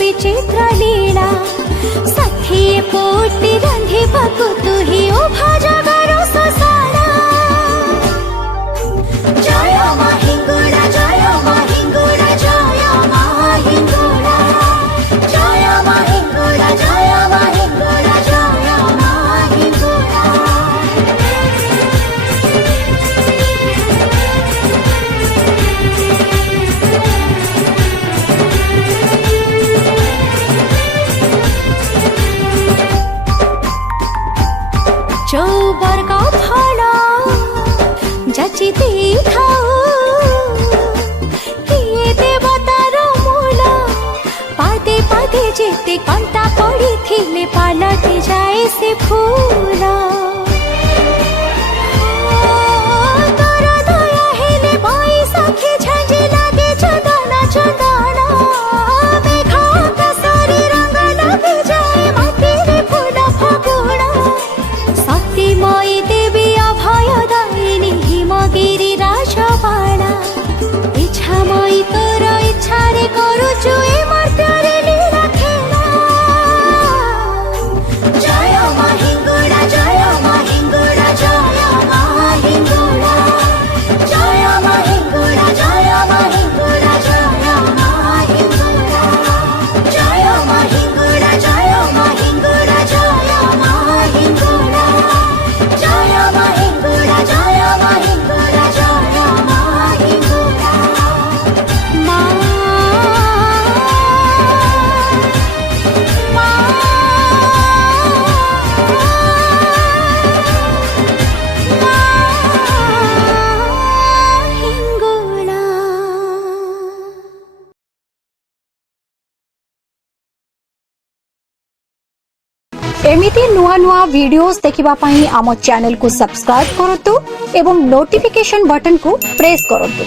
विचित्र लीला 60 कोटी रांधिबाकु तुही उभा जगार ससारा जय मा हिंगुला जय मा हिंगुला जय मा हिंगुला जय मा हिंगुला जय मा हिंगुला जय मा हिंगुला चौबर का फला जाची देखाओ किए देवतार मूल पादे पादे जेते कंटा पड़ी थिले पालटी जाए से फूल तोर दया हेले भाई सखी झंझी लागे चंदना चंदना मेघा कसरी रंग लगे जाए माटी रे फूल फगुणा शक्तिमयी देवी अभय दायिनी हिमगिरी राजबाला इच्छामयी तोर इच्छा रे करुचु ए मर्त्यरे लीला खेला जय मा हिंगुला जय मा हिंगुला जय मा हिंगुला जय मा हिंगुला जय मा हिंगुला जय मा हिंगुला जय मा हिंगुला जय मा हिंगुला जय मा हिंगुला जय मा हिंगुला जय मा हिंगुला जय मा हिंगुला मा हिंगुला। एमिति नुआ नुआ वीडियोस देखिबा पई आम चैनल को सब्सक्राइब करतु एवं नोटिफिकेशन बटन को प्रेस करतु।